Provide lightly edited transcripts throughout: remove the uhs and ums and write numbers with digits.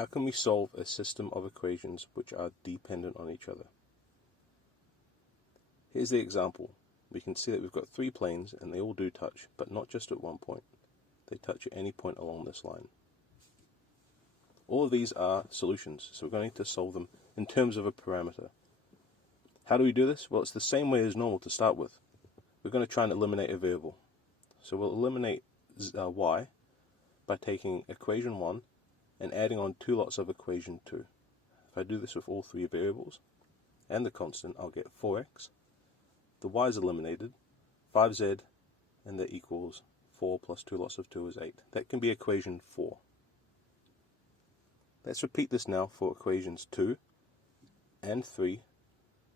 How can we solve a system of equations which are dependent on each other? Here's the example. We can see that we've got three planes and they all do touch, but not just at one point. They touch at any point along this line. All of these are solutions, so we're going to solve them in terms of a parameter. How do we do this? Well, it's the same way as normal to start with. We're going to try and eliminate a variable. So we'll eliminate y by taking equation 1 and adding on two lots of equation 2. If I do this with all three variables and the constant, I'll get 4x. The y is eliminated, 5z, and that equals 4 plus 2 lots of 2 is 8. That can be equation 4. Let's repeat this now for equations 2 and 3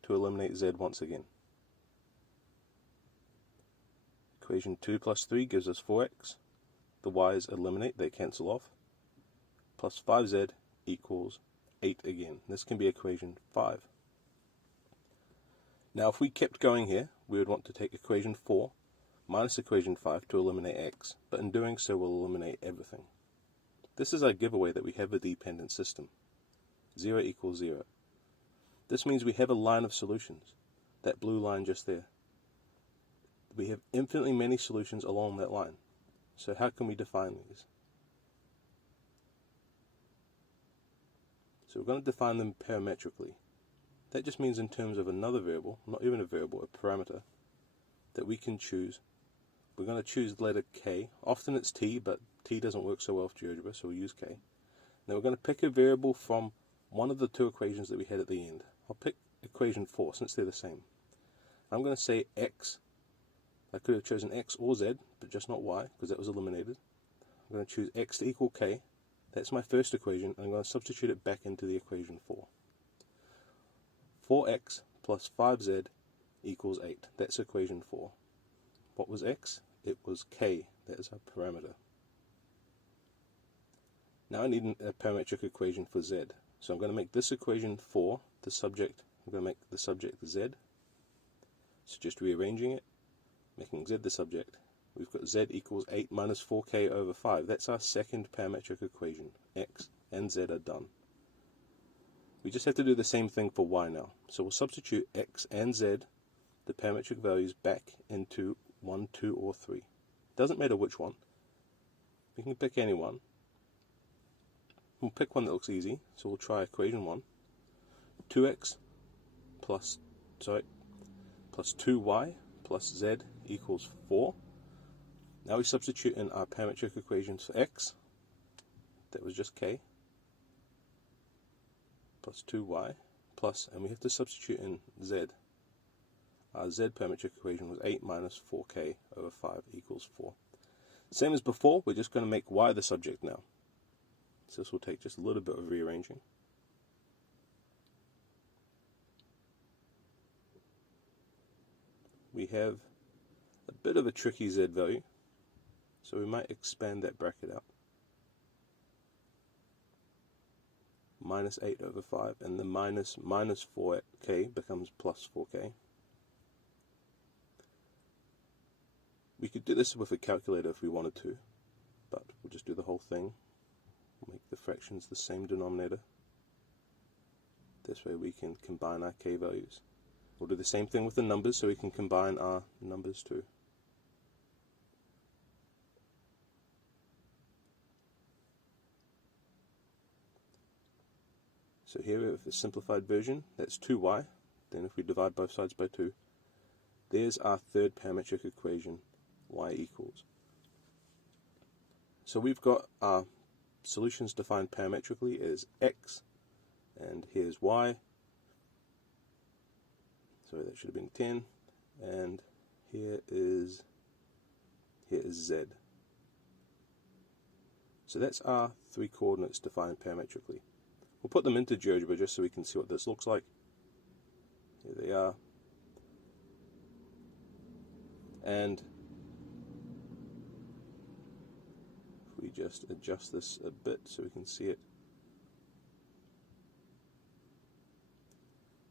to eliminate z once again. Equation 2 plus 3 gives us 4x. The y's eliminate, they cancel off. Plus 5z equals 8 again. This can be equation 5. Now if we kept going here, we would want to take equation 4 minus equation 5 to eliminate x, but in doing so we'll eliminate everything. This is our giveaway that we have a dependent system. 0 equals 0. This means we have a line of solutions, that blue line just there. We have infinitely many solutions along that line. So how can we define these? So we're going to define them parametrically. That just means in terms of another variable, not even a variable, a parameter, that we can choose. We're going to choose the letter k. Often it's t, but t doesn't work so well with Geogebra, so we'll use k. Now we're going to pick a variable from one of the two equations that we had at the end. I'll pick equation 4 since they're the same. I'm going to say x. I could have chosen x or z, but just not y, because that was eliminated. I'm going to choose x to equal k. That's my first equation. I'm going to substitute it back into the equation 4. 4x plus 5z equals 8. That's equation 4. What was x? It was k. That is our parameter. Now I need a parametric equation for z. So I'm going to make this equation 4 the subject. I'm going to make the subject z. So just rearranging it, making z the subject. We've got z equals 8 minus 4k over 5. That's our second parametric equation. X and z are done. We just have to do the same thing for y now. So we'll substitute x and z, the parametric values, back into 1, 2, or 3. Doesn't matter which one. We can pick any one. We'll pick one that looks easy. So we'll try equation 1. 2x plus 2y plus z equals 4. Now we substitute in our parametric equations for x. That was just k. Plus 2y plus, and we have to substitute in z. Our z parametric equation was 8 minus 4k over 5 equals 4. Same as before, we're just going to make y the subject now. So this will take just a little bit of rearranging. We have a bit of a tricky z value, so we might expand that bracket out. Minus 8 over 5, and the minus 4k becomes plus 4k. We could do this with a calculator if we wanted to, but we'll just do the whole thing. We'll make the fractions the same denominator. This way we can combine our k values. We'll do the same thing with the numbers, so we can combine our numbers too. So here we have a simplified version. That's 2y. Then if we divide both sides by 2, there's our third parametric equation, y equals. So we've got our solutions defined parametrically as x, and here's y. So that should have been 10, and here is z. So that's our three coordinates defined parametrically. We'll put them into Geogebra just so we can see what this looks like. Here they are. And if we just adjust this a bit so we can see it,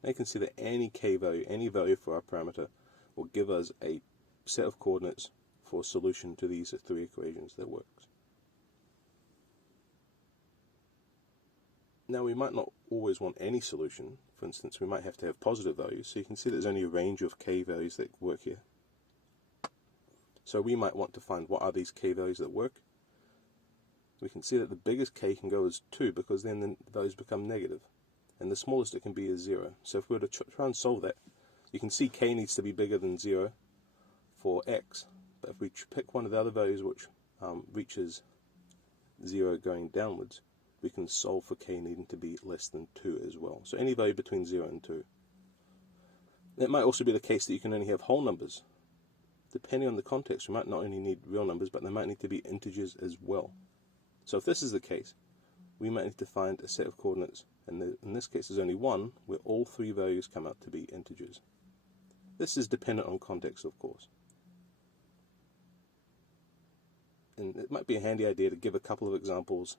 now you can see that any k value, any value for our parameter, will give us a set of coordinates for a solution to these three equations that works. Now we might not always want any solution. For instance, we might have to have positive values, so you can see there's only a range of k values that work here. So we might want to find what are these k values that work. We can see that the biggest k can go as 2 because then the values become negative, and the smallest it can be is 0. So if we were to try and solve that, you can see k needs to be bigger than 0 for x, but if we pick one of the other values which reaches 0 going downwards, we can solve for k needing to be less than 2 as well. So any value between 0 and 2. It might also be the case that you can only have whole numbers. Depending on the context, we might not only need real numbers, but they might need to be integers as well. So if this is the case, we might need to find a set of coordinates, and in this case there's only one, where all three values come out to be integers. This is dependent on context, of course. And it might be a handy idea to give a couple of examples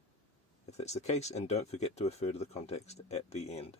if that's the case, and don't forget to refer to the context at the end.